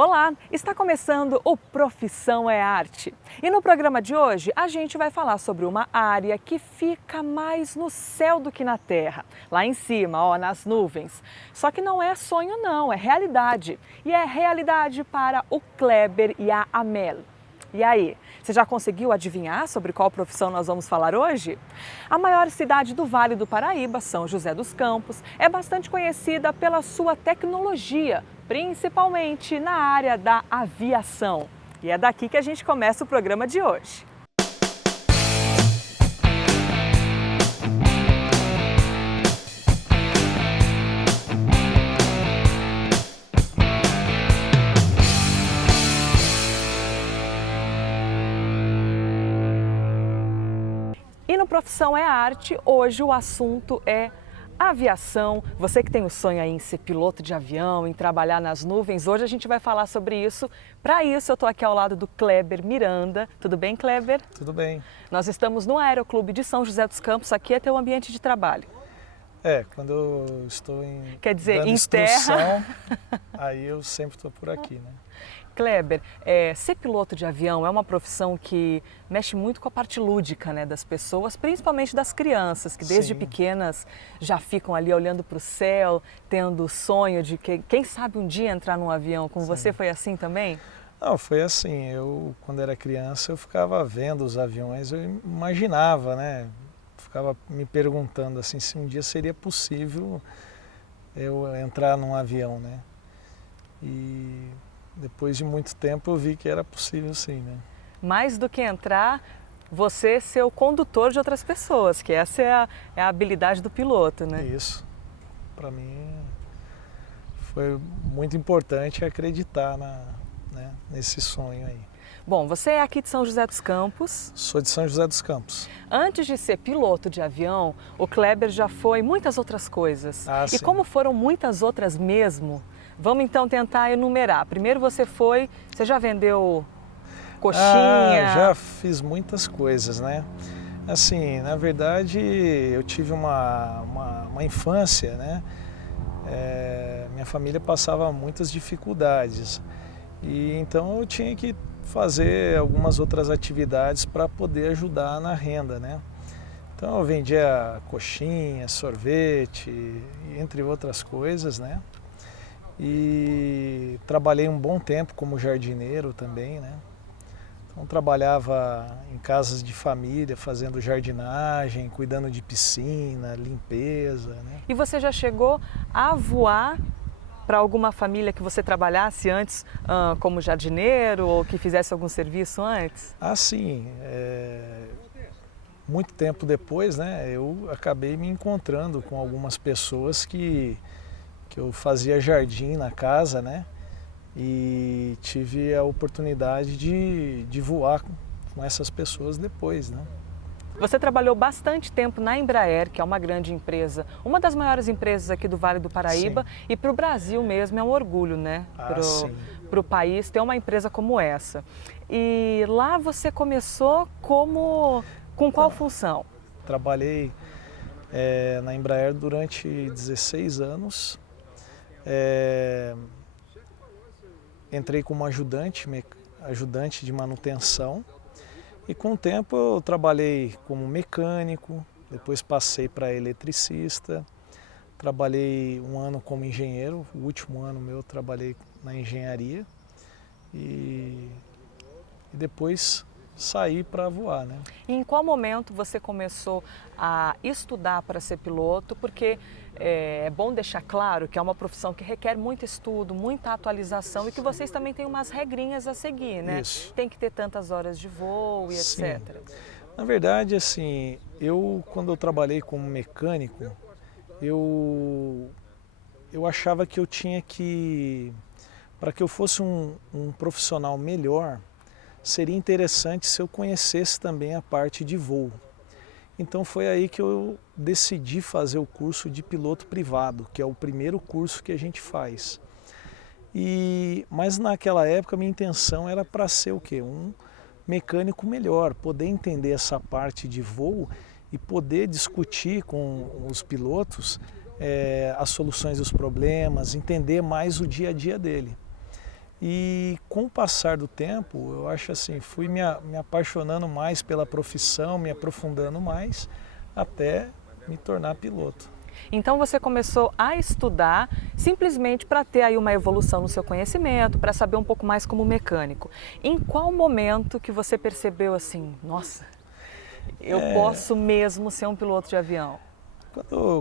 Olá, está começando o Profissão é Arte. E no programa de hoje a gente vai falar sobre uma área que fica mais no céu do que na terra, lá em cima, ó, nas nuvens. Só que não é sonho não, é realidade. E é realidade para o Kleber e a Amel. E aí, você já conseguiu adivinhar sobre qual profissão nós vamos falar hoje? A maior cidade do Vale do Paraíba, São José dos Campos, é bastante conhecida pela sua tecnologia, principalmente na área da aviação. E é daqui que a gente começa o programa de hoje. E no Profissão é Arte, hoje o assunto é aviação. Você que tem o sonho aí em ser piloto de avião, em trabalhar nas nuvens, hoje a gente vai falar sobre isso. Para isso eu estou aqui ao lado do Kleber Miranda. Tudo bem, Kleber? Tudo bem. Nós estamos no Aeroclube de São José dos Campos, aqui é teu ambiente de trabalho. Quando eu estou Quer dizer, dando em instrução, terra, aí eu sempre estou por aqui, né? Kleber, ser piloto de avião é uma profissão que mexe muito com a parte lúdica, né, das pessoas, principalmente das crianças, que desde Sim. pequenas já ficam ali olhando para o céu, tendo o sonho de que, quem sabe um dia entrar num avião. Com você foi assim também? Não, foi assim, eu quando era criança eu ficava vendo os aviões, eu imaginava, né? Ficava me perguntando assim se um dia seria possível eu entrar num avião, né? E depois de muito tempo eu vi que era possível sim, né? Mais do que entrar, você ser o condutor de outras pessoas, que essa é a habilidade do piloto, né? Isso, para mim foi muito importante acreditar nesse sonho aí. Bom, você é aqui de São José dos Campos. Sou de São José dos Campos. Antes de ser piloto de avião, o Kleber já foi muitas outras coisas. E Sim. como foram muitas outras mesmo, vamos então tentar enumerar. Primeiro você já vendeu coxinha? Já fiz muitas coisas, né? Assim, na verdade, eu tive uma infância, né? Minha família passava muitas dificuldades e então eu tinha que fazer algumas outras atividades para poder ajudar na renda, né? Então eu vendia coxinha, sorvete, entre outras coisas, né? E trabalhei um bom tempo como jardineiro também, né? Então trabalhava em casas de família, fazendo jardinagem, cuidando de piscina, limpeza, né? E você já chegou a voar para alguma família que você trabalhasse antes como jardineiro ou que fizesse algum serviço antes? Sim. Muito tempo depois, né, eu acabei me encontrando com algumas pessoas que eu fazia jardim na casa, né? E tive a oportunidade de voar com essas pessoas depois, né? Você trabalhou bastante tempo na Embraer, que é uma grande empresa, uma das maiores empresas aqui do Vale do Paraíba. Sim. E para o Brasil mesmo é um orgulho, né? Para o país ter uma empresa como essa. E lá você começou com qual função? Trabalhei na Embraer durante 16 anos. Entrei como ajudante de manutenção. E com o tempo eu trabalhei como mecânico, depois passei para eletricista, trabalhei um ano como engenheiro, o último ano meu eu trabalhei na engenharia e depois saí para voar, né? E em qual momento você começou a estudar para ser piloto? Porque é bom deixar claro que é uma profissão que requer muito estudo, muita atualização e que vocês também têm umas regrinhas a seguir, né? Isso. Tem que ter tantas horas de voo e Sim. etc. Na verdade, assim, quando eu trabalhei como mecânico, eu achava que eu tinha que, para que eu fosse um profissional melhor, seria interessante se eu conhecesse também a parte de voo. Então foi aí que eu decidi fazer o curso de piloto privado, que é o primeiro curso que a gente faz. Mas naquela época minha intenção era para ser o quê? Um mecânico melhor, poder entender essa parte de voo e poder discutir com os pilotos as soluções dos problemas, entender mais o dia a dia dele. E com o passar do tempo, eu acho assim, fui me apaixonando mais pela profissão, me aprofundando mais, até me tornar piloto. Então você começou a estudar simplesmente para ter aí uma evolução no seu conhecimento, para saber um pouco mais como mecânico. Em qual momento que você percebeu assim, nossa, eu posso mesmo ser um piloto de avião?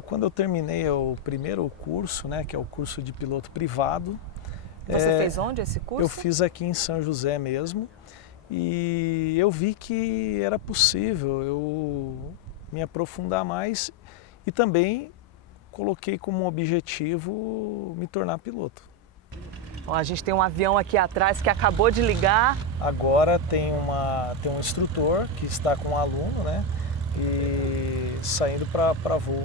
Quando eu terminei o primeiro curso, né, que é o curso de piloto privado. Você fez onde esse curso? Eu fiz aqui em São José mesmo, e eu vi que era possível eu me aprofundar mais e também coloquei como objetivo me tornar piloto. Ó, a gente tem um avião aqui atrás que acabou de ligar. Agora tem um instrutor que está com um aluno, né, e saindo para voo.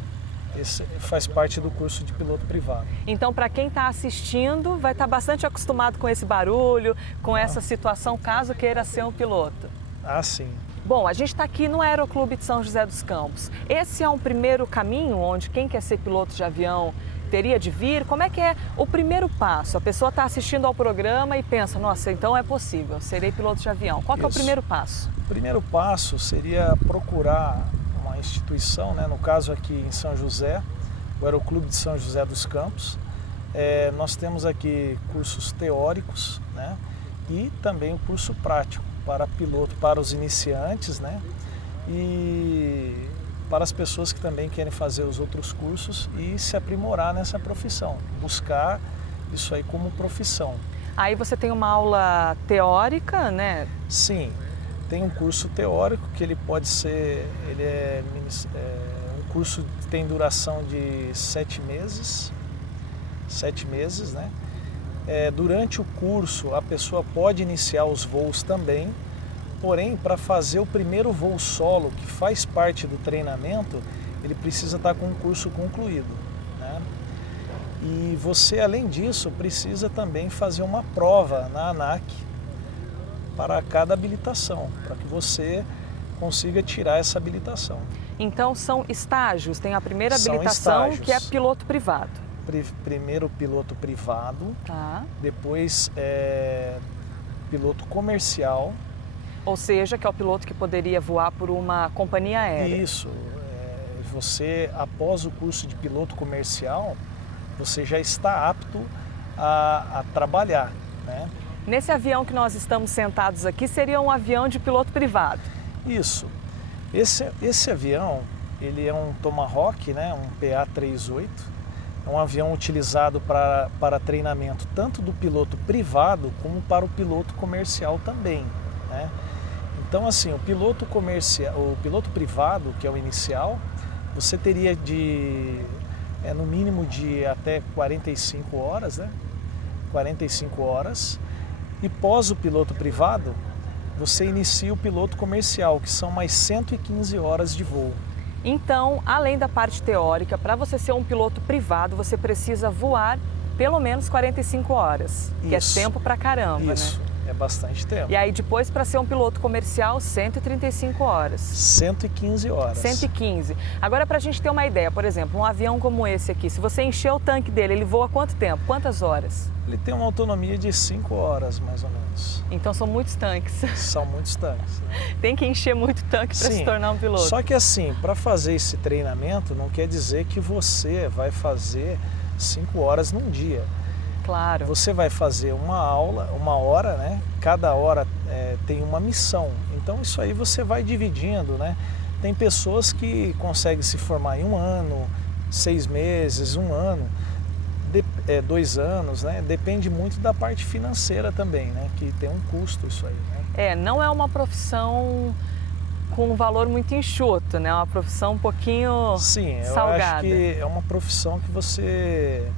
Esse faz parte do curso de piloto privado. Então, para quem está assistindo, vai estar bastante acostumado com esse barulho, com essa situação, caso queira ser um piloto. Ah, sim. Bom, a gente está aqui no Aeroclube de São José dos Campos. Esse é um primeiro caminho onde quem quer ser piloto de avião teria de vir? Como é que é o primeiro passo? A pessoa está assistindo ao programa e pensa, nossa, então é possível, serei piloto de avião. Qual que é o primeiro passo? O primeiro passo seria procurar uma instituição, né? No caso aqui em São José, o Aeroclube de São José dos Campos. Nós temos aqui cursos teóricos, né? E também o curso prático para piloto, para os iniciantes, né? E para as pessoas que também querem fazer os outros cursos e se aprimorar nessa profissão, buscar isso aí como profissão. Aí você tem uma aula teórica, né? Sim, tem um curso teórico que ele pode ser, um curso que tem duração de 7 meses, né? Durante o curso a pessoa pode iniciar os voos também, porém para fazer o primeiro voo solo, que faz parte do treinamento, ele precisa estar com o curso concluído, né? E você, além disso, precisa também fazer uma prova na ANAC para cada habilitação, para que você consiga tirar essa habilitação. Então são estágios, tem a primeira habilitação que é piloto privado. Primeiro piloto privado, tá. Depois piloto comercial. Ou seja, que é o piloto que poderia voar por uma companhia aérea. Isso, você após o curso de piloto comercial, você já está apto a trabalhar, né? Nesse avião que nós estamos sentados aqui, seria um avião de piloto privado? Isso. Esse avião, ele é um Tomahawk, né? Um PA-38. É um avião utilizado para treinamento tanto do piloto privado como para o piloto comercial também, né? Então, assim, o piloto privado, que é o inicial, você teria no mínimo de até 45 horas, né? 45 horas. E pós o piloto privado, você inicia o piloto comercial, que são mais 115 horas de voo. Então, além da parte teórica, para você ser um piloto privado, você precisa voar pelo menos 45 horas, que é tempo pra caramba, Isso, né? É bastante tempo. E aí depois, para ser um piloto comercial, 135 horas. 115 horas. 115. Agora, para a gente ter uma ideia, por exemplo, um avião como esse aqui, se você encher o tanque dele, ele voa quanto tempo? Quantas horas? Ele tem uma autonomia de 5 horas, mais ou menos. Então são muitos tanques. São muitos tanques. Tem que encher muito tanque para se tornar um piloto. Só que assim, para fazer esse treinamento, não quer dizer que você vai fazer 5 horas num dia. Claro. Você vai fazer uma hora, né? Cada hora tem uma missão. Então isso aí você vai dividindo, né? Tem pessoas que conseguem se formar em 1 ano, 6 meses, 1 ano, 2 anos, né? Depende muito da parte financeira também, né? Que tem um custo isso aí, né? Não é uma profissão com um valor muito enxuto, né? É uma profissão um pouquinho salgada. Eu acho que é uma profissão que você...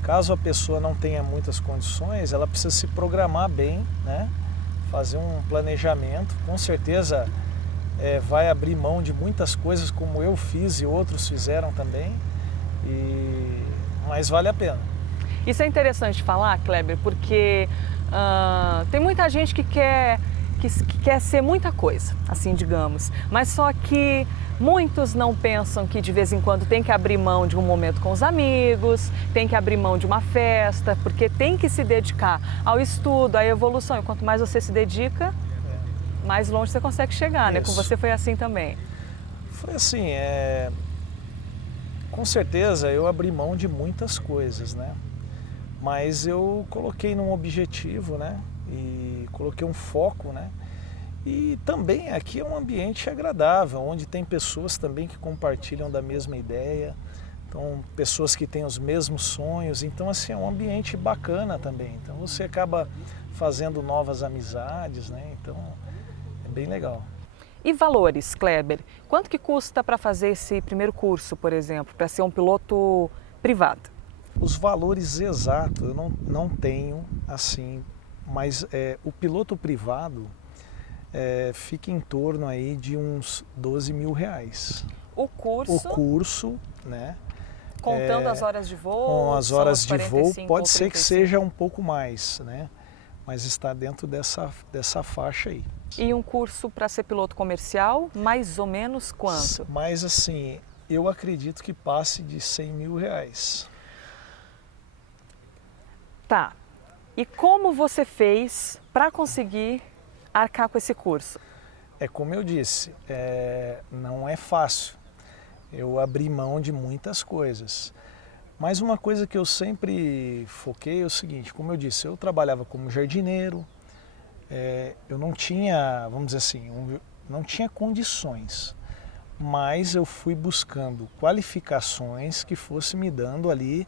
Caso a pessoa não tenha muitas condições, ela precisa se programar bem, né? Fazer um planejamento. Com certeza vai abrir mão de muitas coisas, como eu fiz e outros fizeram também, mas vale a pena. Isso é interessante falar, Kleber, porque tem muita gente que quer que quer ser muita coisa, assim digamos, mas só que muitos não pensam que de vez em quando tem que abrir mão de um momento com os amigos, tem que abrir mão de uma festa, porque tem que se dedicar ao estudo, à evolução. E quanto mais você se dedica, mais longe você consegue chegar, né? Com você foi assim também. Foi assim, com certeza eu abri mão de muitas coisas, né? Mas eu coloquei num objetivo, né? E coloquei um foco, né? E também aqui é um ambiente agradável, onde tem pessoas também que compartilham da mesma ideia, então pessoas que têm os mesmos sonhos, então assim é um ambiente bacana também. Então você acaba fazendo novas amizades, né? Então é bem legal. E valores, Kleber? Quanto que custa para fazer esse primeiro curso, por exemplo, para ser um piloto privado? Os valores exatos eu não tenho assim, mas o piloto privado fica em torno aí de uns 12 mil reais. O curso, né? Contando as horas de voo? Com as horas de voo, pode ser 35. que seja um pouco mais, né? Mas está dentro dessa faixa aí. E um curso para ser piloto comercial, mais ou menos quanto? Mas assim, eu acredito que passe de 100 mil reais. Tá. E como você fez para conseguir arcar com esse curso? Como eu disse, não é fácil. Eu abri mão de muitas coisas. Mas uma coisa que eu sempre foquei é o seguinte, como eu disse, eu trabalhava como jardineiro, eu não tinha, vamos dizer assim, não tinha condições, mas eu fui buscando qualificações que fossem me dando ali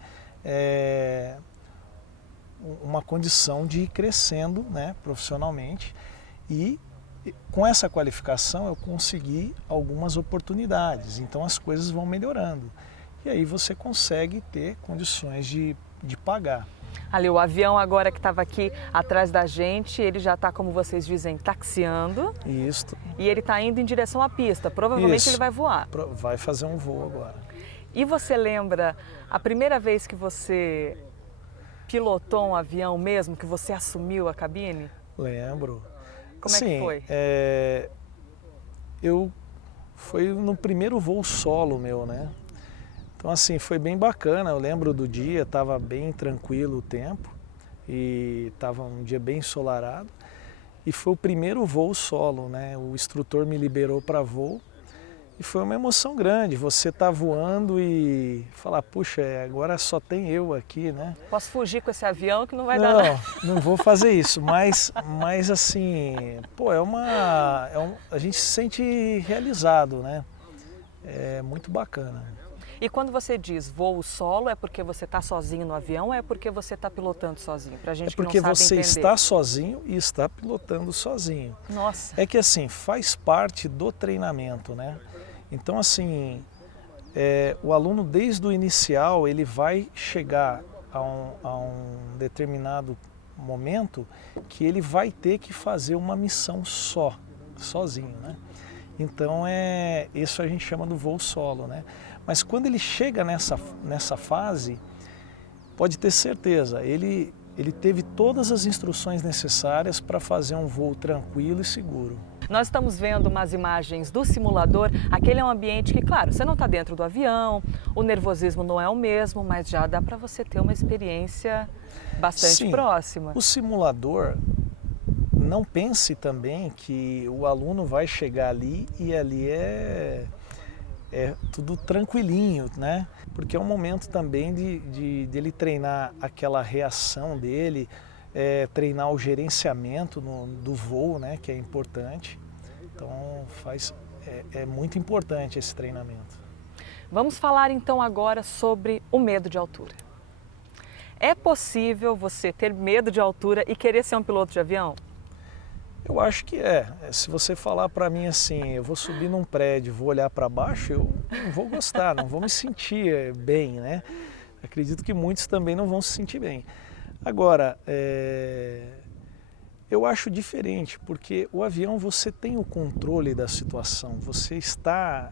uma condição de ir crescendo, né, profissionalmente, e com essa qualificação eu consegui algumas oportunidades, então as coisas vão melhorando. E aí você consegue ter condições de pagar. Ali o avião agora que estava aqui atrás da gente, ele já está, como vocês dizem, taxiando. Isso. E ele está indo em direção à pista, provavelmente ele vai voar. Vai fazer um voo agora. E você lembra a primeira vez que você pilotou um avião mesmo, que você assumiu a cabine? Lembro. Como é que foi? Foi no primeiro voo solo meu, né? Então assim, foi bem bacana, eu lembro do dia, estava bem tranquilo o tempo e estava um dia bem ensolarado e foi o primeiro voo solo, né? O instrutor me liberou para voo e foi uma emoção grande, você tá voando e falar, puxa, agora só tem eu aqui, né? Posso fugir com esse avião que não vai dar nada. Não vou fazer isso, mas assim, pô, a gente se sente realizado, né? É muito bacana. E quando você diz voo solo, é porque você está sozinho no avião ou é porque você está pilotando sozinho? Pra gente que não sabe entender. É porque você está sozinho e está pilotando sozinho. Nossa. É que assim, faz parte do treinamento, né? Então assim, o aluno desde o inicial, ele vai chegar a um determinado momento que ele vai ter que fazer uma missão sozinho, né? Então isso a gente chama do voo solo, né? Mas quando ele chega nessa fase, pode ter certeza, ele teve todas as instruções necessárias para fazer um voo tranquilo e seguro. Nós estamos vendo umas imagens do simulador, aquele é um ambiente que, claro, você não está dentro do avião, o nervosismo não é o mesmo, mas já dá para você ter uma experiência bastante próxima. O simulador, não pense também que o aluno vai chegar ali e ali é tudo tranquilinho, né? Porque é um momento também de ele treinar aquela reação dele, treinar o gerenciamento do voo, né? Que é importante. Então é muito importante esse treinamento. Vamos falar então agora sobre o medo de altura. É possível você ter medo de altura e querer ser um piloto de avião? Eu acho que Se você falar para mim assim, eu vou subir num prédio, vou olhar para baixo, eu não vou gostar, não vou me sentir bem, né? Acredito que muitos também não vão se sentir bem. Agora, eu acho diferente, porque o avião você tem o controle da situação, você está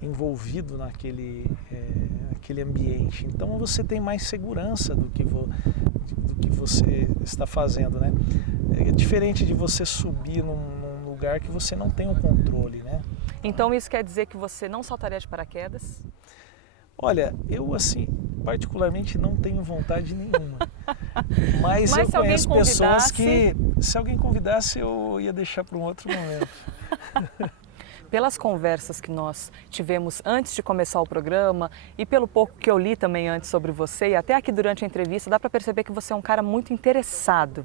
envolvido naquele ambiente, então você tem mais segurança do que você está fazendo, né? É diferente de você subir num lugar que você não tem o controle, né? Então isso quer dizer que você não saltaria de paraquedas? Olha, eu assim, particularmente não tenho vontade nenhuma. Mas eu Mas se alguém conheço pessoas convidasse, que, se alguém convidasse, eu ia deixar para um outro momento. pelas conversas que nós tivemos antes de começar o programa e pelo pouco que eu li também antes sobre você e até aqui durante a entrevista, dá para perceber que você é um cara muito interessado.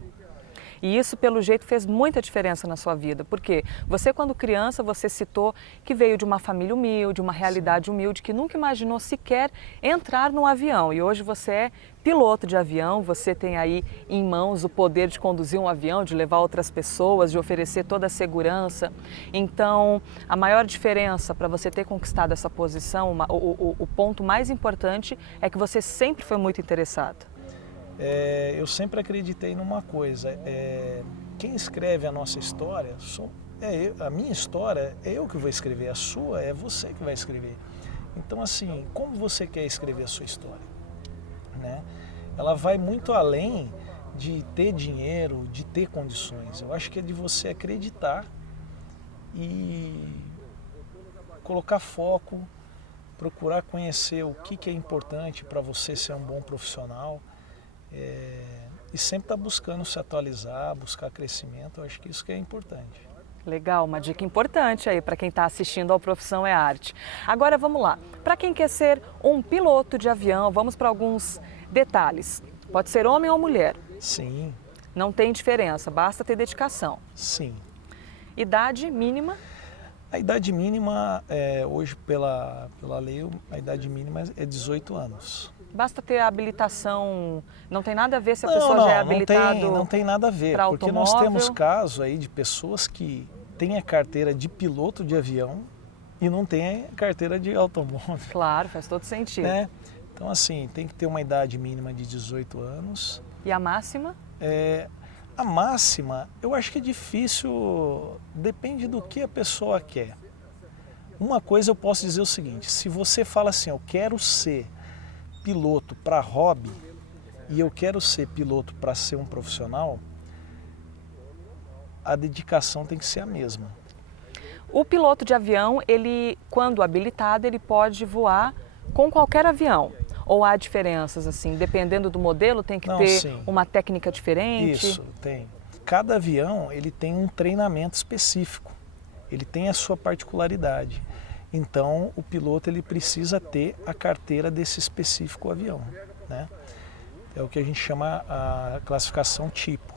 E isso, pelo jeito, fez muita diferença na sua vida, porque você, quando criança, você citou que veio de uma família humilde, uma realidade humilde, que nunca imaginou sequer entrar num avião. E hoje você é piloto de avião, você tem aí em mãos o poder de conduzir um avião, de levar outras pessoas, de oferecer toda a segurança. Então, a maior diferença para você ter conquistado essa posição, o ponto mais importante é que você sempre foi muito interessado. Eu sempre acreditei numa coisa, quem escreve a nossa história, a minha história é eu que vou escrever, a sua é você que vai escrever. Então assim, como você quer escrever a sua história? Né? Ela vai muito além de ter dinheiro, de ter condições. Eu acho que é de você acreditar e colocar foco, procurar conhecer o que é importante para você ser um bom profissional. E sempre estar buscando se atualizar, buscar crescimento, eu acho que isso que é importante. Legal, uma dica importante aí para quem está assistindo ao Profissão é Arte. Agora vamos lá, para quem quer ser um piloto de avião, vamos para alguns detalhes. Pode ser homem ou mulher. Sim. Não tem diferença, basta ter dedicação. Sim. Idade mínima? A idade mínima, hoje pela lei, a idade mínima é 18 anos. Basta ter habilitação, não tem nada a ver se a pessoa já é habilitada. Não tem nada a ver, porque nós temos casos aí de pessoas que têm a carteira de piloto de avião e não têm a carteira de automóvel. Claro, faz todo sentido. Né? Então assim, tem que ter uma idade mínima de 18 anos. E a máxima? A máxima, eu acho que é difícil, depende do que a pessoa quer. Uma coisa eu posso dizer o seguinte, se você fala assim, eu quero ser piloto para hobby e eu quero ser piloto para ser um profissional, a dedicação tem que ser a mesma. O piloto de avião, ele, quando habilitado, ele pode voar com qualquer avião. Ou há diferenças, assim, dependendo do modelo, tem que ter sim. uma técnica diferente? Isso, tem. Cada avião, ele tem um treinamento específico, ele tem a sua particularidade. Então, o piloto ele precisa ter a carteira desse específico avião, né? É o que a gente chama a classificação tipo,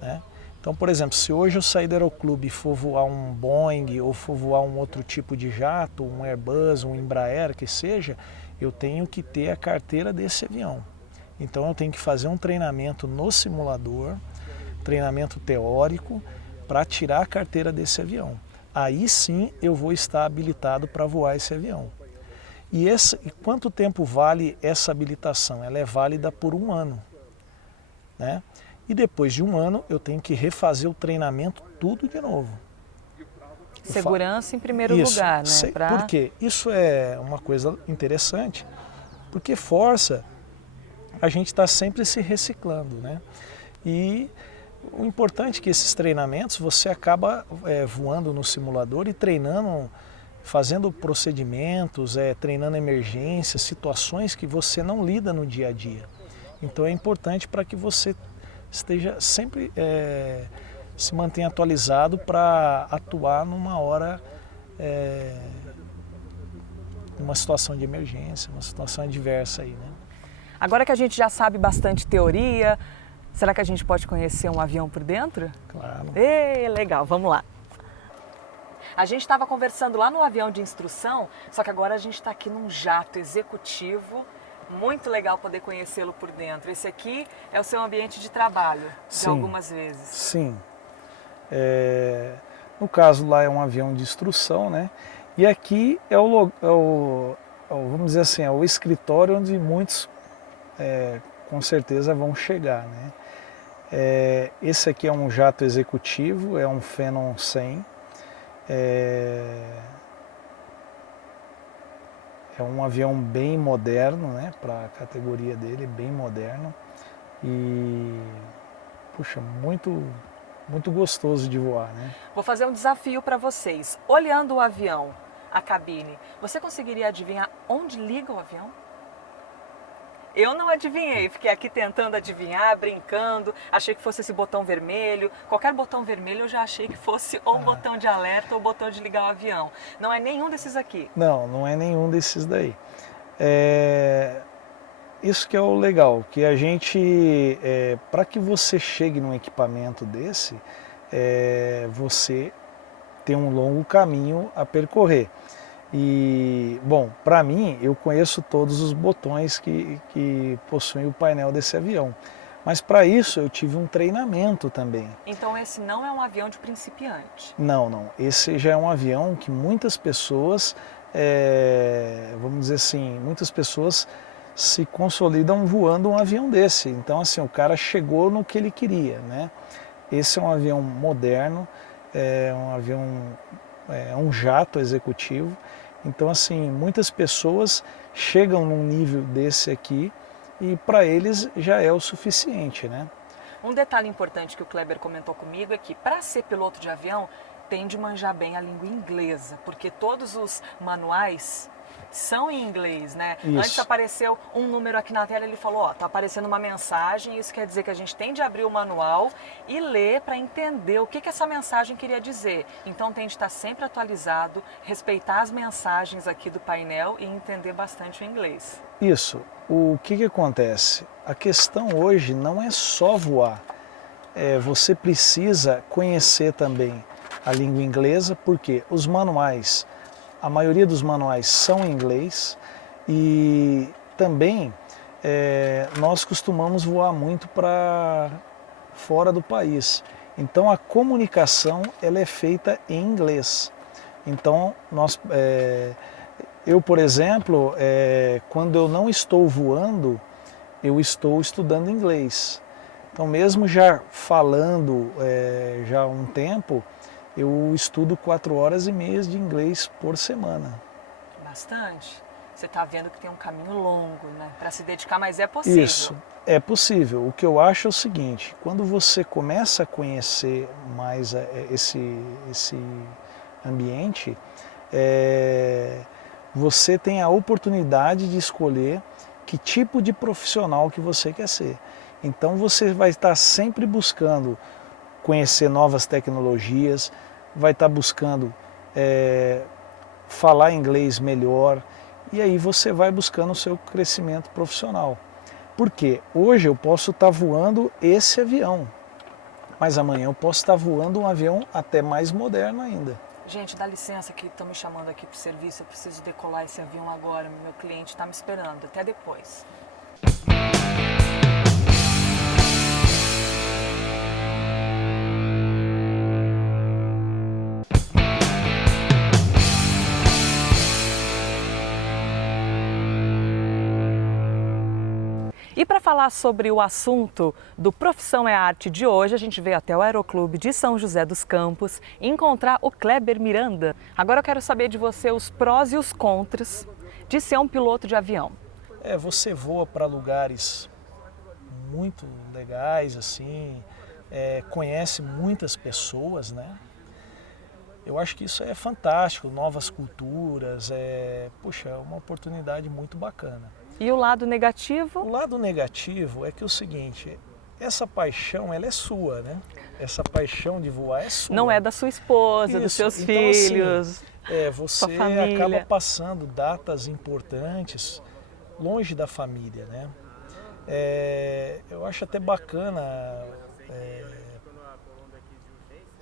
né? Então, por exemplo, se hoje eu sair do aeroclube e for voar um Boeing ou for voar um outro tipo de jato, um Airbus, um Embraer, que seja, eu tenho que ter a carteira desse avião. Então, eu tenho que fazer um treinamento no simulador, treinamento teórico, para tirar a carteira desse avião. Aí sim eu vou estar habilitado para voar esse avião. E quanto tempo vale essa habilitação? Ela é válida por 1 ano, né? E depois de 1 ano eu tenho que refazer o treinamento tudo de novo. Segurança em primeiro lugar, né? Por quê? Isso é uma coisa interessante, porque força a gente está sempre se reciclando, né? E o importante é que esses treinamentos você acaba voando no simulador e treinando, fazendo procedimentos, treinando emergências, situações que você não lida no dia a dia. Então é importante para que você esteja sempre, se mantenha atualizado para atuar numa hora, numa situação de emergência, uma situação adversa aí, né? Agora que a gente já sabe bastante teoria, será que a gente pode conhecer um avião por dentro? Claro. Legal, vamos lá. A gente estava conversando lá no avião de instrução, só que agora a gente está aqui num jato executivo. Muito legal poder conhecê-lo por dentro. Esse aqui é o seu ambiente de trabalho, de algumas vezes. Sim. No caso lá é um avião de instrução, né? E aqui vamos dizer assim, é o escritório onde muitos com certeza vão chegar, né? Esse aqui é um jato executivo, é um Phenom 100. É um avião bem moderno, né? Para a categoria dele, bem moderno. e, puxa, muito gostoso de voar, né? Vou fazer um desafio para vocês. Olhando o avião, a cabine, você conseguiria adivinhar onde liga o avião? Eu não adivinhei, fiquei aqui tentando adivinhar, brincando, achei que fosse esse botão vermelho. Qualquer botão vermelho eu já achei que fosse ou o botão de alerta ou o botão de ligar o avião. Não é nenhum desses aqui. Não é nenhum desses daí. Isso que é o legal, que a gente, para que você chegue num equipamento desse, você tem um longo caminho a percorrer. E, bom, para mim, eu conheço todos os botões que possuem o painel desse avião. Mas para isso eu tive um treinamento também. Então esse não é um avião de principiante? Não. Esse já é um avião que muitas pessoas, vamos dizer assim, muitas pessoas se consolidam voando um avião desse. Então, assim, o cara chegou no que ele queria, né? Esse é um avião moderno, é um avião, um jato executivo. Então, assim, muitas pessoas chegam num nível desse aqui e para eles já é o suficiente, né? Um detalhe importante que o Kleber comentou comigo é que para ser piloto de avião tem de manjar bem a língua inglesa, porque todos os manuais são em inglês, né? Isso. Antes apareceu um número aqui na tela, ele falou, ó, tá aparecendo uma mensagem, isso quer dizer que a gente tem de abrir o manual e ler para entender o que essa mensagem queria dizer. Então tem de estar sempre atualizado, respeitar as mensagens aqui do painel e entender bastante o inglês. Isso. O que acontece? A questão hoje não é só voar. Você precisa conhecer também a língua inglesa, porque os manuais, a maioria dos manuais são em inglês e também nós costumamos voar muito para fora do país. Então a comunicação ela é feita em inglês. Então eu, por exemplo, quando eu não estou voando, eu estou estudando inglês. Então mesmo já falando já há um tempo, eu estudo 4 horas e meia de inglês por semana. Bastante. Você está vendo que tem um caminho longo, né? Para se dedicar, mas é possível. Isso, é possível. O que eu acho é o seguinte, quando você começa a conhecer mais esse ambiente, você tem a oportunidade de escolher que tipo de profissional que você quer ser. Então você vai estar sempre buscando conhecer novas tecnologias, vai estar buscando falar inglês melhor e aí você vai buscando o seu crescimento profissional. Porque hoje eu posso estar voando esse avião, mas amanhã eu posso estar voando um avião até mais moderno ainda. Gente, dá licença que estão me chamando aqui para o serviço, eu preciso decolar esse avião agora, meu cliente está me esperando, até depois. E para falar sobre o assunto do Profissão é Arte de hoje, a gente veio até o Aeroclube de São José dos Campos encontrar o Kleber Miranda. Agora eu quero saber de você os prós e os contras de ser um piloto de avião. Você voa para lugares muito legais, assim, conhece muitas pessoas, né? Eu acho que isso é fantástico, novas culturas, puxa, é uma oportunidade muito bacana. E o lado negativo? O lado negativo é que é o seguinte, essa paixão ela é sua, né? Essa paixão de voar é sua. Não é da sua esposa, Isso. dos seus então, filhos, assim, você acaba passando datas importantes longe da família, né? Eu acho até bacana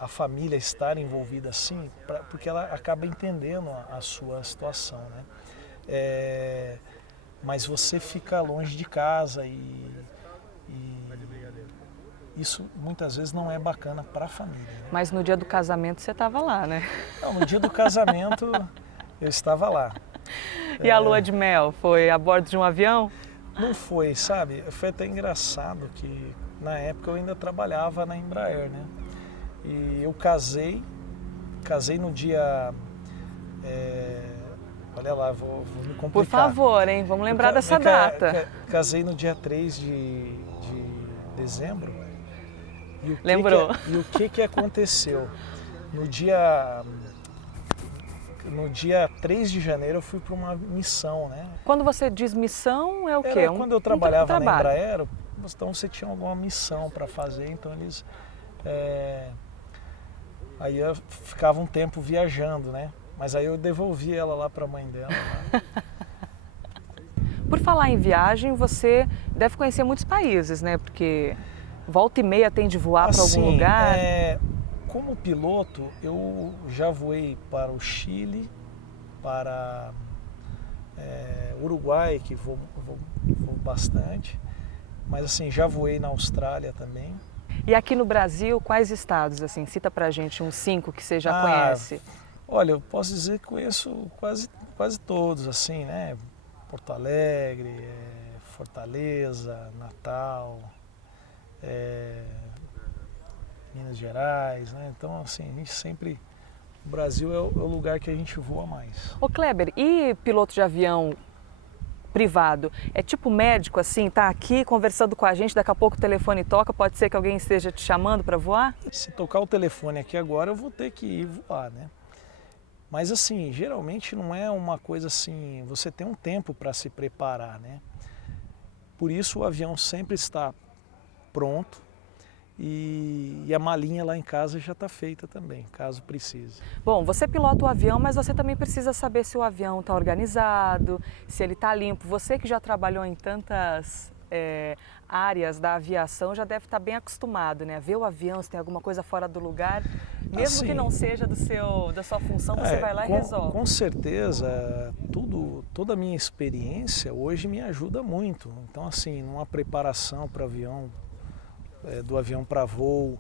a família estar envolvida assim, porque ela acaba entendendo a sua situação, né? Mas você fica longe de casa e isso muitas vezes não é bacana para a família. Né? Mas no dia do casamento você estava lá, né? Não, no dia do casamento eu estava lá. E a lua de mel foi a bordo de um avião? Não foi, sabe? Foi até engraçado que na época eu ainda trabalhava na Embraer, né? E eu casei no dia... olha lá, vou me complicar. Por favor, hein? Vamos lembrar dessa data. Casei no dia 3 de dezembro. Lembrou? E o que aconteceu? No dia 3 de janeiro eu fui para uma missão, né? Quando você diz missão, é o quê? Era quando eu trabalhava na trabalho. Embraer, então você tinha alguma missão para fazer, então eles... aí eu ficava um tempo viajando, né? Mas aí eu devolvi ela lá para a mãe dela. Por falar em viagem, você deve conhecer muitos países, né? Porque volta e meia tem de voar para algum lugar. Como piloto, eu já voei para o Chile, para Uruguai, que vou bastante, mas assim, já voei na Austrália também. E aqui no Brasil, quais estados? Assim, cita pra gente uns 5 que você já conhece. Olha, eu posso dizer que conheço quase todos, assim, né? Porto Alegre, Fortaleza, Natal, Minas Gerais, né? Então, assim, a gente sempre... O Brasil é o lugar que a gente voa mais. Ô Kleber, e piloto de avião privado? É tipo médico, assim, tá aqui conversando com a gente, daqui a pouco o telefone toca, pode ser que alguém esteja te chamando para voar? Se tocar o telefone aqui agora, eu vou ter que ir voar, né? Mas assim, geralmente não é uma coisa assim, você tem um tempo para se preparar, né? Por isso o avião sempre está pronto e a malinha lá em casa já está feita também, caso precise. Bom, você pilota o avião, mas você também precisa saber se o avião está organizado, se ele está limpo. Você que já trabalhou em tantas áreas da aviação já deve estar bem acostumado, né? Ver o avião, se tem alguma coisa fora do lugar, mesmo assim, que não seja da sua função, você vai lá e resolve. Com certeza, toda a minha experiência hoje me ajuda muito. Então, assim, numa preparação para avião, do avião para voo,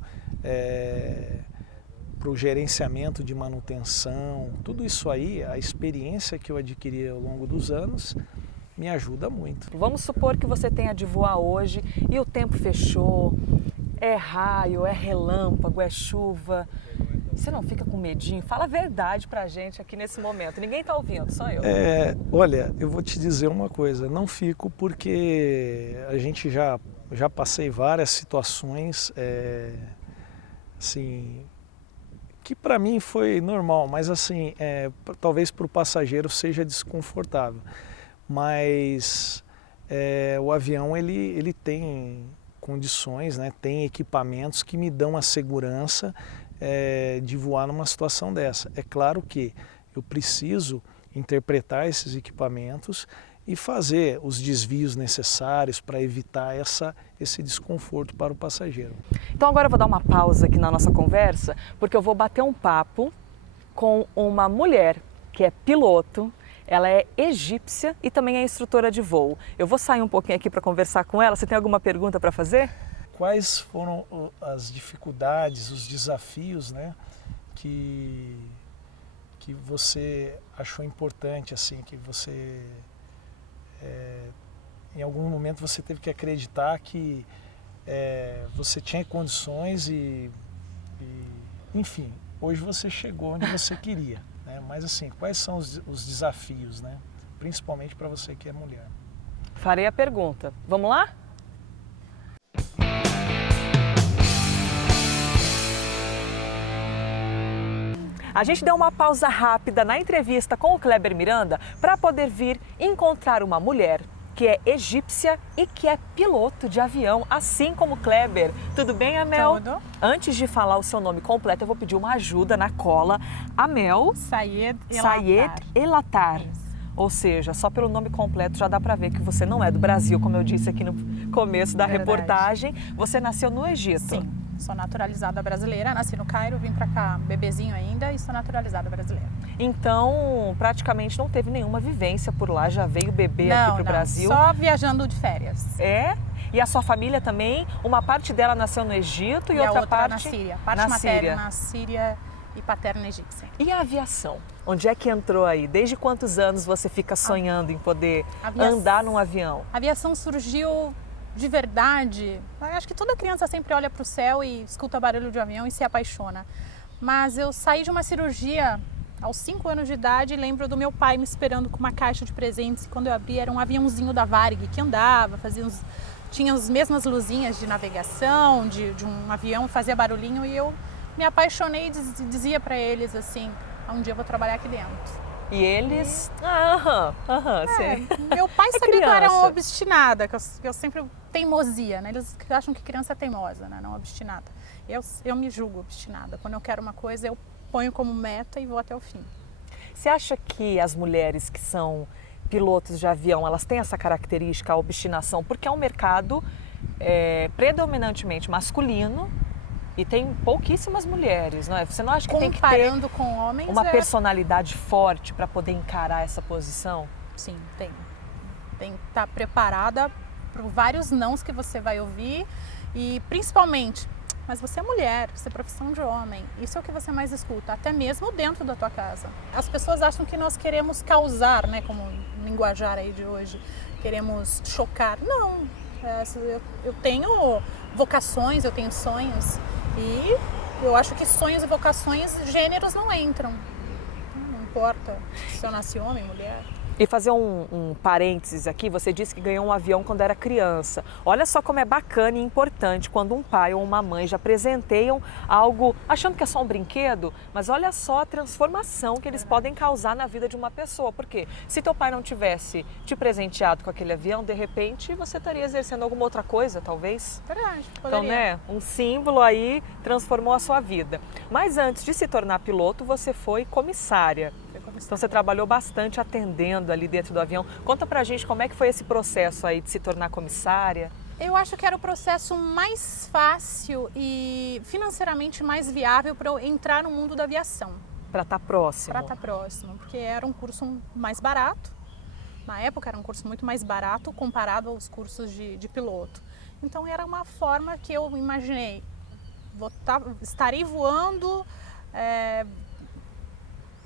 para o gerenciamento de manutenção, tudo isso aí, a experiência que eu adquiri ao longo dos anos, me ajuda muito. Vamos supor que você tenha de voar hoje e o tempo fechou, é raio, é relâmpago, é chuva. Você não fica com medinho? Fala a verdade pra gente aqui nesse momento. Ninguém tá ouvindo, só eu. Olha, eu vou te dizer uma coisa, não fico porque a gente já passei várias situações, assim, que para mim foi normal, mas assim, talvez para o passageiro seja desconfortável. Mas o avião ele tem condições, né, tem equipamentos que me dão a segurança de voar numa situação dessa. É claro que eu preciso interpretar esses equipamentos e fazer os desvios necessários para evitar esse desconforto para o passageiro. Então agora eu vou dar uma pausa aqui na nossa conversa, porque eu vou bater um papo com uma mulher que é piloto. Ela é egípcia e também é instrutora de voo. Eu vou sair um pouquinho aqui para conversar com ela. Você tem alguma pergunta para fazer? Quais foram as dificuldades, os desafios, né, que você achou importante, assim, que você, em algum momento você teve que acreditar que você tinha condições enfim, hoje você chegou onde você queria. Mas assim, quais são os desafios, né? Principalmente para você que é mulher? Farei a pergunta. Vamos lá? A gente deu uma pausa rápida na entrevista com o Kleber Miranda para poder vir encontrar uma mulher que é egípcia e que é piloto de avião, assim como o Kleber. Tudo bem, Amel? Tudo. Antes de falar o seu nome completo, eu vou pedir uma ajuda na cola. Amel Sayed Elatar. Ou seja, só pelo nome completo já dá para ver que você não é do Brasil, como eu disse aqui no começo da reportagem. Você nasceu no Egito. Sim, sou naturalizada brasileira, nasci no Cairo, vim para cá bebezinho ainda e sou naturalizada brasileira. Então, praticamente não teve nenhuma vivência por lá, já veio bebê aqui para o Brasil? Só viajando de férias. E a sua família também? Uma parte dela nasceu no Egito e outra parte na Síria. Parte na materna Síria. na Síria e paterna egípcia. E a aviação? Onde é que entrou aí? Desde quantos anos você fica sonhando em poder andar num avião? A aviação surgiu de verdade. Acho que toda criança sempre olha para o céu e escuta barulho de avião e se apaixona. Mas eu saí de uma cirurgia aos 5 anos de idade e lembro do meu pai me esperando com uma caixa de presentes. E quando eu abri, era um aviãozinho da Varig que andava, tinha as mesmas luzinhas de navegação, de um avião, fazia barulhinho, e eu me apaixonei e dizia para eles assim, um dia eu vou trabalhar aqui dentro. E eles... Sim. Meu pai sabia que eu era criança. uma obstinada, que eu sempre... Teimosia, né? Eles acham que criança é teimosa, né? Não obstinada. Eu me julgo obstinada. Quando eu quero uma coisa, eu ponho como meta e vou até o fim. Você acha que as mulheres que são pilotos de avião, elas têm essa característica, a obstinação? Porque é um mercado predominantemente masculino e tem pouquíssimas mulheres, não é? Você não acha que tem que ter Comparando com homens, uma personalidade forte para poder encarar essa posição? Sim, tem. Tem que estar preparada para vários nãos que você vai ouvir e principalmente, mas você é mulher, você é profissão de homem, isso é o que você mais escuta, até mesmo dentro da tua casa. As pessoas acham que nós queremos causar, né, como linguajar aí de hoje, queremos chocar. Não, eu tenho vocações, eu tenho sonhos e eu acho que sonhos e vocações, gêneros não entram. Não importa se eu nasci homem, mulher. E fazer um parênteses aqui, você disse que ganhou um avião quando era criança. Olha só como é bacana e importante quando um pai ou uma mãe já presenteiam algo achando que é só um brinquedo, mas olha só a transformação que eles podem causar na vida de uma pessoa. Porque se teu pai não tivesse te presenteado com aquele avião, de repente você estaria exercendo alguma outra coisa, talvez. Verdade, poderia. Então, né, um símbolo aí transformou a sua vida. Mas antes de se tornar piloto, você foi comissária. Então você trabalhou bastante atendendo ali dentro do avião. Conta pra gente como é que foi esse processo aí de se tornar comissária. Eu acho que era o processo mais fácil e financeiramente mais viável para eu entrar no mundo da aviação. Para estar próximo. Para estar próximo, porque era um curso mais barato. Na época era um curso muito mais barato comparado aos cursos de piloto. Então era uma forma que eu imaginei. Estarei voando...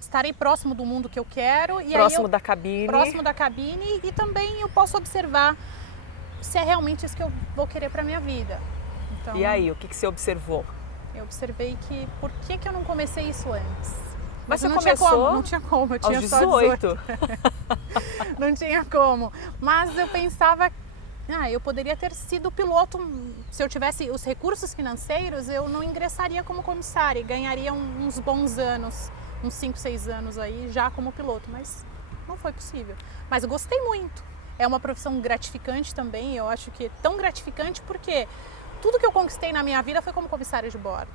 estarei próximo do mundo que eu quero. E próximo aí da cabine. Próximo da cabine e também eu posso observar se é realmente isso que eu vou querer para minha vida. Então, e aí, o que você observou? Eu observei que por que eu não comecei isso antes? Mas você não começou não tinha como, eu tinha aos só 18. Não tinha como. Mas eu pensava, eu poderia ter sido piloto, se eu tivesse os recursos financeiros, eu não ingressaria como comissária e ganharia uns bons anos. Uns 5, 6 anos aí já como piloto, mas não foi possível. Mas eu gostei muito. É uma profissão gratificante também, eu acho que é tão gratificante porque tudo que eu conquistei na minha vida foi como comissária de bordo.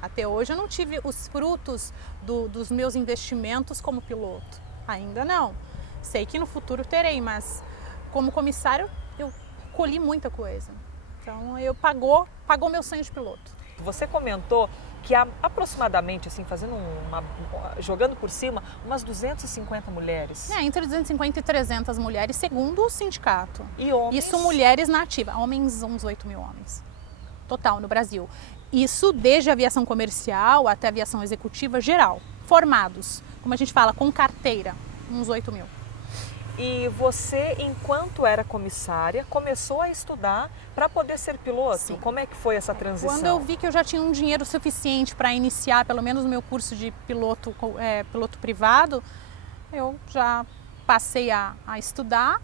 Até hoje eu não tive os frutos dos meus investimentos como piloto. Ainda não. Sei que no futuro terei, mas como comissário eu colhi muita coisa. Então eu pagou meu sonho de piloto. Você comentou que há aproximadamente, assim, jogando por cima, umas 250 mulheres. Entre 250 e 300 mulheres, segundo o sindicato. E homens? Isso mulheres na ativa. Homens, uns 8 mil homens. Total, no Brasil. Isso desde a aviação comercial até a aviação executiva geral. Formados, como a gente fala, com carteira, uns 8 mil. E você, enquanto era comissária, começou a estudar para poder ser piloto? Sim. Como é que foi essa transição? Quando eu vi que eu já tinha um dinheiro suficiente para iniciar, pelo menos o meu curso de piloto privado, eu já passei a estudar,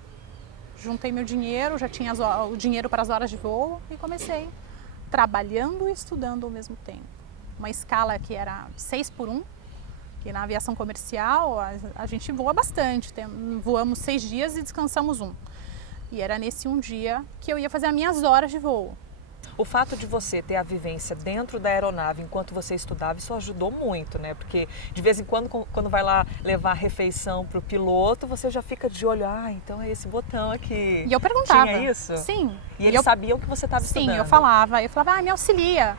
juntei meu dinheiro, já tinha o dinheiro para as horas de voo e comecei trabalhando e estudando ao mesmo tempo. Uma escala que era 6x1. E na aviação comercial a gente voa bastante, voamos 6 dias e descansamos 1. E era nesse 1 dia que eu ia fazer as minhas horas de voo. O fato de você ter a vivência dentro da aeronave enquanto você estudava, isso ajudou muito, né? Porque de vez em quando vai lá levar a refeição para o piloto, você já fica de olho, então é esse botão aqui. E eu perguntava. Tinha isso? Sim. E eles sabiam que você estava estudando? Sim, eu falava, me auxilia.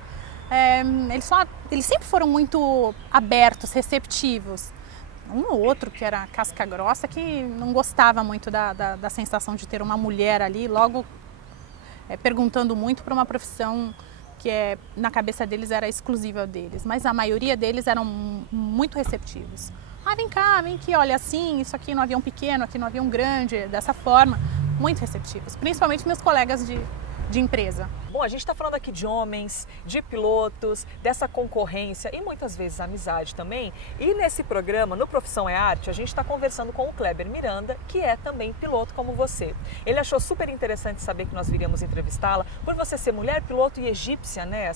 Eles sempre foram muito abertos, receptivos. Um ou outro que era casca grossa, que não gostava muito da sensação de ter uma mulher ali, logo perguntando muito para uma profissão que na cabeça deles era exclusiva deles. Mas a maioria deles eram muito receptivos. Vem cá, vem aqui, olha assim, isso aqui no avião pequeno, aqui no avião grande, dessa forma. Muito receptivos, principalmente meus colegas de empresa. Bom, a gente está falando aqui de homens, de pilotos, dessa concorrência e muitas vezes amizade também. E nesse programa, no Profissão é Arte, a gente está conversando com o Kleber Miranda, que é também piloto como você. Ele achou super interessante saber que nós viríamos entrevistá-la, por você ser mulher, piloto e egípcia, né?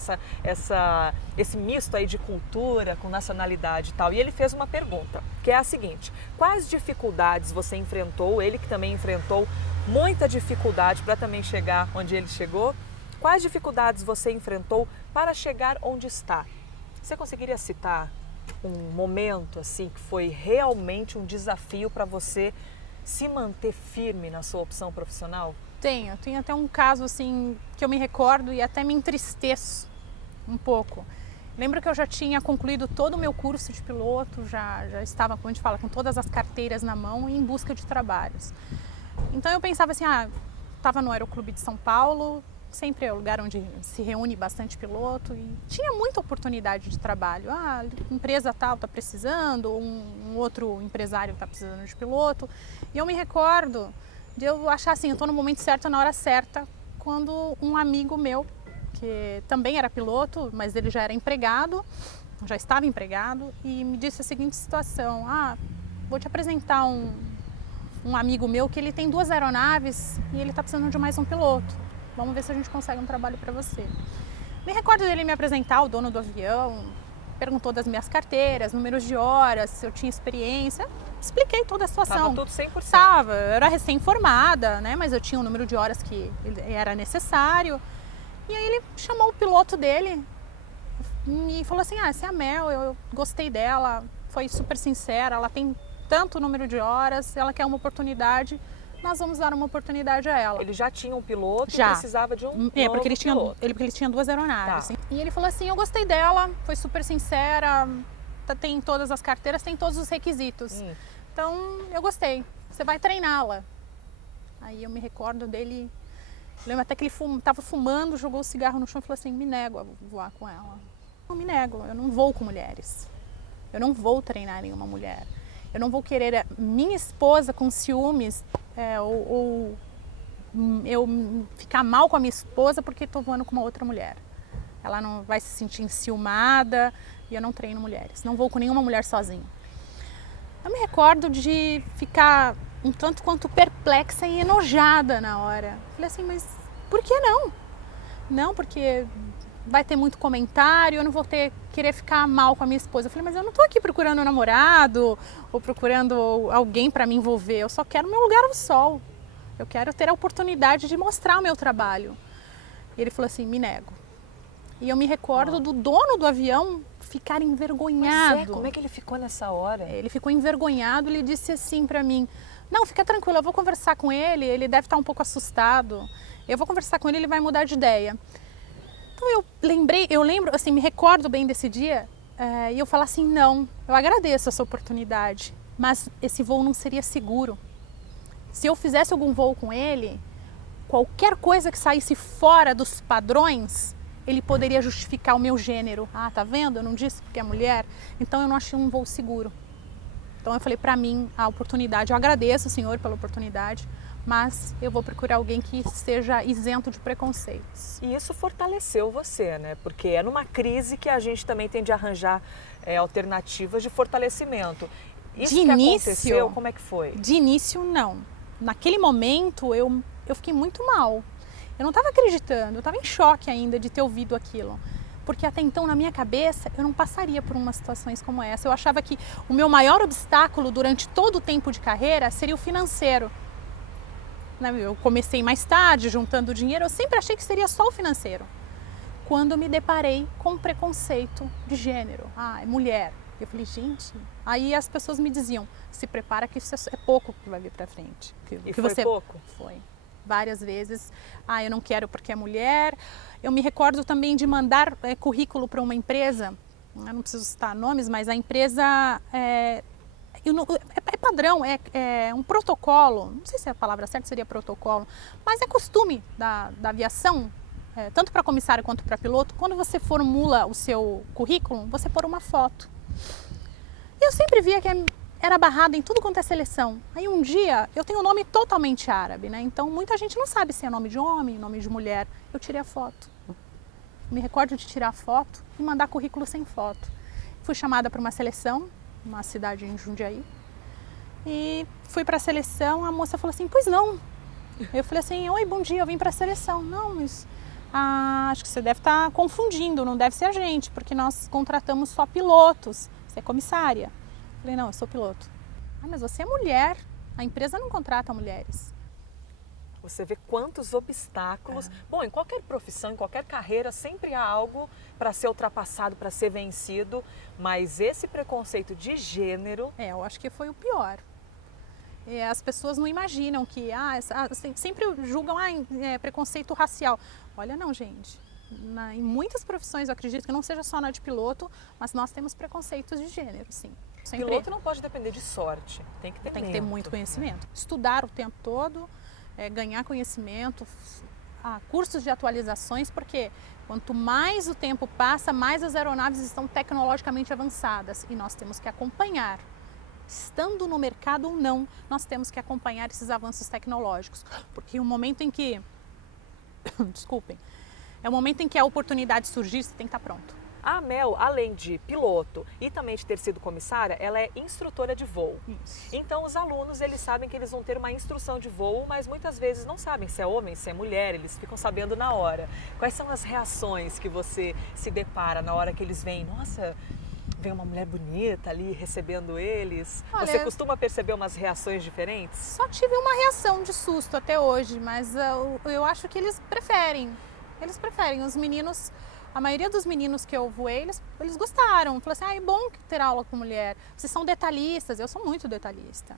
Esse misto aí de cultura com nacionalidade e tal. E ele fez uma pergunta, que é a seguinte: quais dificuldades você enfrentou, ele que também enfrentou muita dificuldade para também chegar onde ele chegou? Quais dificuldades você enfrentou para chegar onde está? Você conseguiria citar um momento assim que foi realmente um desafio para você se manter firme na sua opção profissional? Tenho até um caso assim que eu me recordo e até me entristeço um pouco. Lembro que eu já tinha concluído todo o meu curso de piloto, já estava, como a gente fala, com todas as carteiras na mão e em busca de trabalhos. Então eu pensava assim, estava no Aeroclube de São Paulo, sempre é o lugar onde se reúne bastante piloto e tinha muita oportunidade de trabalho. A empresa tal está precisando, um outro empresário está precisando de piloto. E eu me recordo de eu achar assim, eu estou no momento certo, na hora certa, quando um amigo meu, que também era piloto, mas ele já era empregado, já estava empregado, e me disse a seguinte situação: vou te apresentar um amigo meu que ele tem 2 aeronaves e ele está precisando de mais um piloto. Vamos ver se a gente consegue um trabalho para você. Me recordo dele me apresentar, o dono do avião, perguntou das minhas carteiras, números de horas, se eu tinha experiência. Expliquei toda a situação. Estava tudo 100%. Estava, eu era recém-formada, né? Mas eu tinha o número de horas que era necessário. E aí ele chamou o piloto dele e falou assim: essa é a Mel, eu gostei dela, foi super sincera, ela tem tanto número de horas, ela quer uma oportunidade. Nós vamos dar uma oportunidade a ela. Ele já tinha um piloto já. E precisava de um novo porque ele piloto. Porque ele tinha 2 aeronaves. Tá. E ele falou assim: eu gostei dela, foi super sincera, tem todas as carteiras, tem todos os requisitos. Então, eu gostei, você vai treiná-la. Aí eu me recordo dele, lembro até que ele estava fumando, jogou o cigarro no chão e falou assim: me nego a voar com ela. Não me nego, eu não vou com mulheres. Eu não vou treinar nenhuma mulher. Eu não vou querer a minha esposa com ciúmes ou eu ficar mal com a minha esposa porque estou voando com uma outra mulher. Ela não vai se sentir enciumada e eu não treino mulheres. Não vou com nenhuma mulher sozinha. Eu me recordo de ficar um tanto quanto perplexa e enojada na hora. Falei assim, mas por que não? Não, porque vai ter muito comentário, eu não vou querer ficar mal com a minha esposa. Eu falei, mas eu não estou aqui procurando um namorado ou procurando alguém para me envolver. Eu só quero meu lugar ao sol. Eu quero ter a oportunidade de mostrar o meu trabalho. E ele falou assim, me nego. E eu me recordo do dono do avião ficar envergonhado. Mas como é que ele ficou nessa hora? Ele ficou envergonhado, ele disse assim para mim: não, fica tranquila, eu vou conversar com ele, ele deve estar um pouco assustado. Eu vou conversar com ele vai mudar de ideia. Então eu lembro, assim, me recordo bem desse dia e eu falo assim, não, eu agradeço essa oportunidade, mas esse voo não seria seguro. Se eu fizesse algum voo com ele, qualquer coisa que saísse fora dos padrões, ele poderia justificar o meu gênero. Ah, tá vendo? Eu não disse porque é mulher. Então eu não achei um voo seguro. Então eu falei, para mim, a oportunidade, eu agradeço o senhor pela oportunidade, mas eu vou procurar alguém que seja isento de preconceitos. E isso fortaleceu você, né? Porque é numa crise que a gente também tem de arranjar alternativas de fortalecimento. Isso de que início, aconteceu, como é que foi? De início, não. Naquele momento, eu fiquei muito mal. Eu não estava acreditando, eu estava em choque ainda de ter ouvido aquilo. Porque até então, na minha cabeça, eu não passaria por umas situações como essa. Eu achava que o meu maior obstáculo durante todo o tempo de carreira seria o financeiro. Eu comecei mais tarde, juntando dinheiro, eu sempre achei que seria só o financeiro. Quando eu me deparei com preconceito de gênero, é mulher. Eu falei, gente... Aí as pessoas me diziam, se prepara que isso é pouco que vai vir pra frente. E foi pouco? Foi. Várias vezes. Eu não quero porque é mulher. Eu me recordo também de mandar currículo para uma empresa, eu não preciso citar nomes, mas a empresa é padrão, é um protocolo, não sei se a palavra certa seria protocolo, mas é costume da aviação, tanto para comissário quanto para piloto, quando você formula o seu currículo, você pôr uma foto. E eu sempre via que era barrada em tudo quanto é seleção. Aí um dia, eu tenho um nome totalmente árabe, né? Então muita gente não sabe se é nome de homem, nome de mulher. Eu tirei a foto. Me recordo de tirar a foto e mandar currículo sem foto. Fui chamada para uma seleção, uma cidade em Jundiaí. E fui para a seleção, a moça falou assim, pois não. Eu falei assim, oi, bom dia, eu vim para a seleção. Não, mas acho que você deve estar confundindo, não deve ser a gente, porque nós contratamos só pilotos. Você é comissária. Eu falei, não, eu sou piloto. Ah, mas você é mulher, a empresa não contrata mulheres. Você vê quantos obstáculos. Bom, em qualquer profissão, em qualquer carreira, sempre há algo para ser ultrapassado, para ser vencido. Mas esse preconceito de gênero... Eu acho que foi o pior. As pessoas não imaginam que... sempre julgam preconceito racial. Olha, não, gente. Em muitas profissões, eu acredito que não seja só na de piloto, mas nós temos preconceitos de gênero, sim. Sempre. Piloto não pode depender de sorte. Tem que ter muito conhecimento. Estudar o tempo todo. Ganhar conhecimento, cursos de atualizações, porque quanto mais o tempo passa, mais as aeronaves estão tecnologicamente avançadas e nós temos que acompanhar. Estando no mercado ou não, nós temos que acompanhar esses avanços tecnológicos, porque o momento em que, desculpem, é o momento em que a oportunidade surgir, você tem que estar pronto. A Mel, além de piloto e também de ter sido comissária, ela é instrutora de voo. Isso. Então os alunos, eles sabem que eles vão ter uma instrução de voo, mas muitas vezes não sabem se é homem, se é mulher, eles ficam sabendo na hora. Quais são as reações que você se depara na hora que eles veem? Nossa, vem uma mulher bonita ali recebendo eles. Olha, você costuma perceber umas reações diferentes? Só tive uma reação de susto até hoje, mas eu acho que eles preferem. Eles preferem. Os meninos... A maioria dos meninos que eu voei, eles gostaram. Falaram assim, é bom ter aula com mulher. Vocês são detalhistas, eu sou muito detalhista.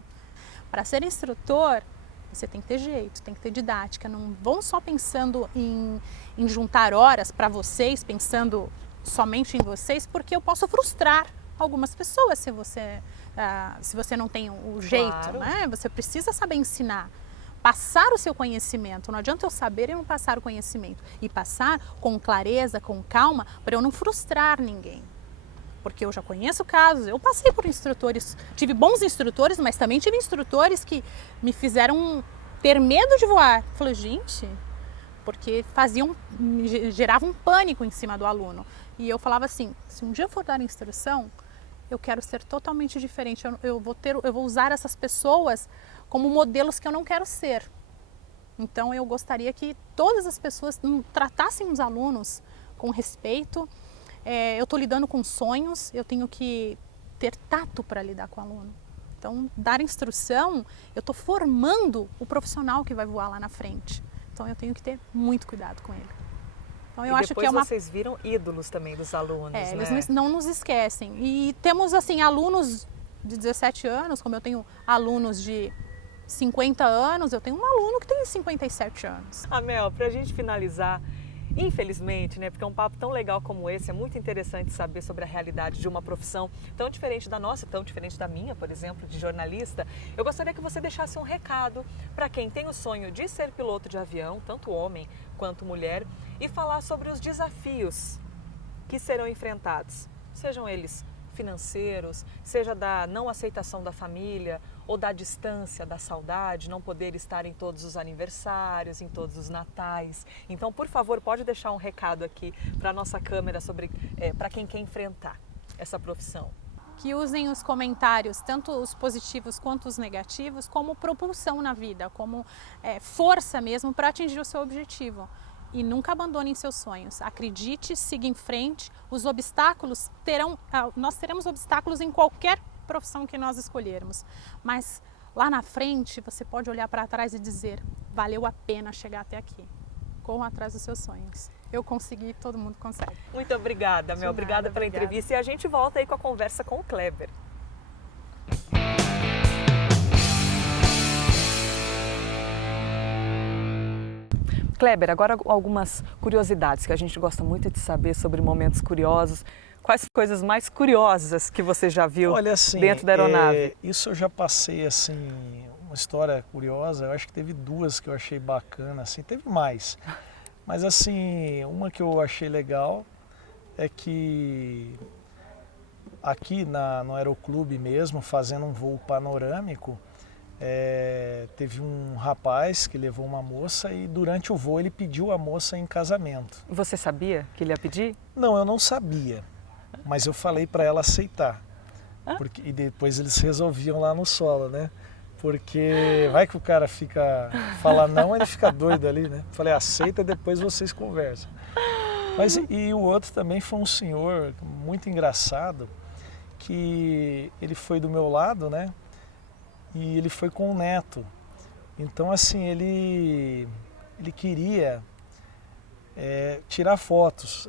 Para ser instrutor, você tem que ter jeito, tem que ter didática. Não vão só pensando em juntar horas para vocês, pensando somente em vocês, porque eu posso frustrar algumas pessoas se você não tem o jeito, claro, né? Você precisa saber ensinar. Passar o seu conhecimento, não adianta eu saber e não passar o conhecimento. E passar com clareza, com calma, para eu não frustrar ninguém. Porque eu já conheço casos, eu passei por instrutores, tive bons instrutores, mas também tive instrutores que me fizeram ter medo de voar. Falei, gente, porque geravam um pânico em cima do aluno. E eu falava assim, se um dia eu for dar instrução, eu quero ser totalmente diferente, eu vou usar essas pessoas como modelos que eu não quero ser. Então eu gostaria que todas as pessoas tratassem os alunos com respeito. Eu estou lidando com sonhos, eu tenho que ter tato para lidar com o aluno. Então, dar instrução, eu estou formando o profissional que vai voar lá na frente. Então eu tenho que ter muito cuidado com ele. Então, eu acho que vocês viram ídolos também dos alunos, né? Eles não nos esquecem. E temos assim alunos de 17 anos, como eu tenho alunos de 50 anos, eu tenho um aluno que tem 57 anos. Mel, para a gente finalizar, infelizmente, né, porque um papo tão legal como esse, é muito interessante saber sobre a realidade de uma profissão tão diferente da nossa, tão diferente da minha, por exemplo, de jornalista. Eu gostaria que você deixasse um recado para quem tem o sonho de ser piloto de avião, tanto homem quanto mulher, e falar sobre os desafios que serão enfrentados, sejam eles financeiros, seja da não aceitação da família ou da distância, da saudade, não poder estar em todos os aniversários, em todos os natais. Então, por favor, pode deixar um recado aqui para a nossa câmera sobre para quem quer enfrentar essa profissão. Que usem os comentários, tanto os positivos quanto os negativos, como propulsão na vida, como força mesmo para atingir o seu objetivo. E nunca abandonem seus sonhos. Acredite, siga em frente. Os obstáculos nós teremos obstáculos em qualquer profissão que nós escolhermos. Mas lá na frente você pode olhar para trás e dizer, valeu a pena chegar até aqui. Corram atrás dos seus sonhos. Eu consegui, todo mundo consegue. Muito obrigada, Mel. Obrigada pela entrevista. E a gente volta aí com a conversa com o Kleber. Kleber, agora algumas curiosidades que a gente gosta muito de saber sobre momentos curiosos. Quais coisas mais curiosas que você já viu dentro da aeronave? Isso eu já passei, assim, uma história curiosa. Eu acho que teve duas que eu achei bacana, assim, teve mais. Mas, assim, uma que eu achei legal é que aqui no aeroclube mesmo, fazendo um voo panorâmico, teve um rapaz que levou uma moça e durante o voo ele pediu a moça em casamento. Você sabia que ele ia pedir? Não, eu não sabia, mas eu falei para ela aceitar. E depois eles resolviam lá no solo, né? Porque vai que o cara fala não, ele fica doido ali, né? Falei, aceita, depois vocês conversam. Mas e o outro também foi um senhor muito engraçado, que ele foi do meu lado, né? E ele foi com o neto. Então, assim, ele queria tirar fotos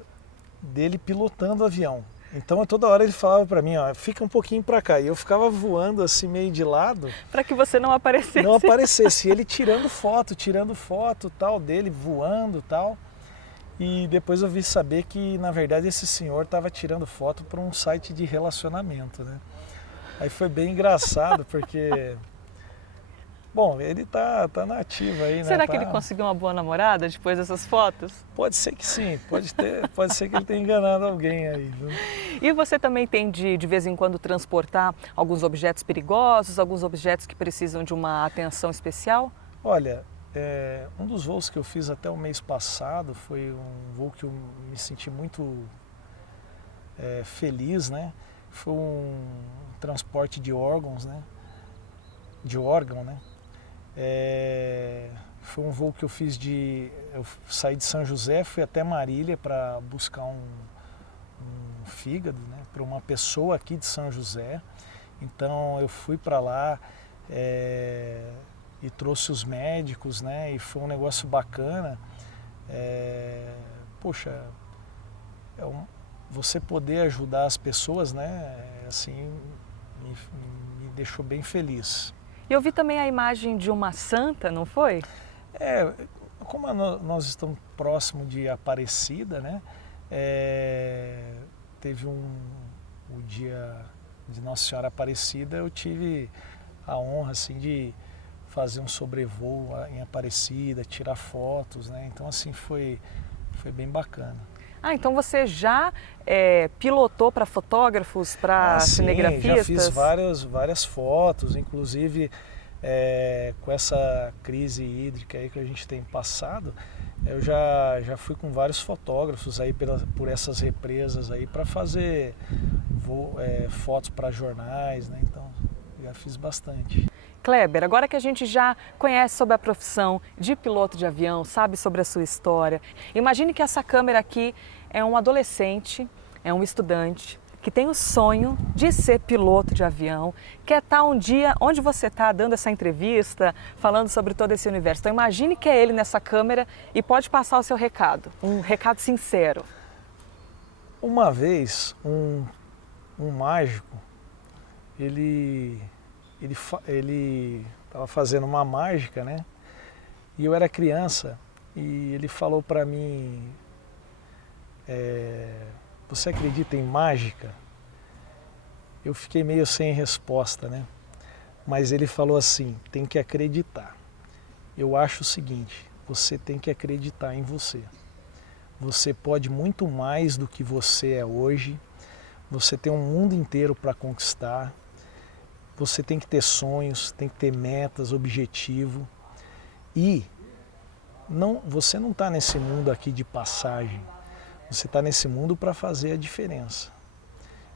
dele pilotando o avião. Então, toda hora ele falava para mim, ó, fica um pouquinho para cá. E eu ficava voando assim, meio de lado. Para que você não aparecesse. Não aparecesse. E ele tirando foto tal, dele voando tal. E depois eu vi saber que, na verdade, esse senhor estava tirando foto para um site de relacionamento, né? Aí foi bem engraçado, porque... Bom, ele tá na ativa aí, né? Será que ele conseguiu uma boa namorada depois dessas fotos? Pode ser que sim, pode ser que ele tenha enganado alguém aí, viu? E você também tem de vez em quando transportar alguns objetos perigosos, alguns objetos que precisam de uma atenção especial? Olha, um dos voos que eu fiz até o mês passado foi um voo que eu me senti muito feliz, né? Foi um transporte de órgãos, né? De órgão, né? Foi um voo que eu fiz eu saí de São José, fui até Marília para buscar um fígado, né, para uma pessoa aqui de São José. Então eu fui para lá e trouxe os médicos, né, e foi um negócio bacana. Poxa, você poder ajudar as pessoas, né, assim, me deixou bem feliz. E eu vi também a imagem de uma santa, não foi? Como nós estamos próximo de Aparecida, né? Teve o dia de Nossa Senhora Aparecida, eu tive a honra assim, de fazer um sobrevoo em Aparecida, tirar fotos, né? Então assim, foi bem bacana. Ah, então você já pilotou para fotógrafos, para cinegrafistas? Sim, já fiz várias fotos, inclusive com essa crise hídrica aí que a gente tem passado, eu já fui com vários fotógrafos aí por essas represas aí para fazer fotos para jornais, né? Então já fiz bastante. Kleber, agora que a gente já conhece sobre a profissão de piloto de avião, sabe sobre a sua história, imagine que essa câmera aqui é um adolescente, é um estudante que tem o sonho de ser piloto de avião, quer estar um dia onde você está dando essa entrevista, falando sobre todo esse universo. Então imagine que é ele nessa câmera e pode passar o seu recado, um recado sincero. Uma vez, um mágico, ele estava fazendo uma mágica, né? E eu era criança e ele falou para mim, você acredita em mágica? Eu fiquei meio sem resposta, né? Mas ele falou assim, tem que acreditar. Eu acho o seguinte, você tem que acreditar em você. Você pode muito mais do que você é hoje. Você tem um mundo inteiro para conquistar. Você tem que ter sonhos, tem que ter metas, objetivo. E você não está nesse mundo aqui de passagem. Você está nesse mundo para fazer a diferença.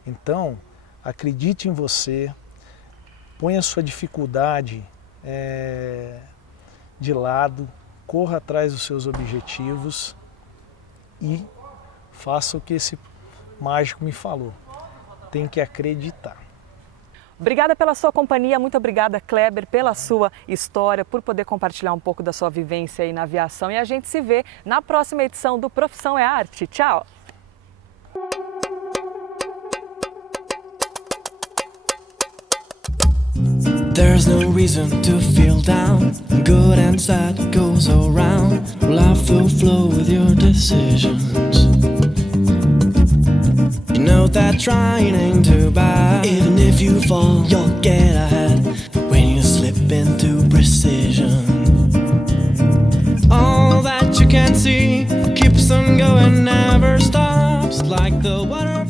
Então, acredite em você, ponha a sua dificuldade de lado, corra atrás dos seus objetivos e faça o que esse mágico me falou. Tem que acreditar. Obrigada pela sua companhia, muito obrigada, Kleber, pela sua história, por poder compartilhar um pouco da sua vivência aí na aviação. E a gente se vê na próxima edição do Profissão é Arte. Tchau! There's no reason to feel down. Good and sad goes around. Life will flow with your decisions. You know that trying ain't too bad. Even if you fall, you'll get ahead when you slip into precision. All that you can see keeps on going, never stops, like the water.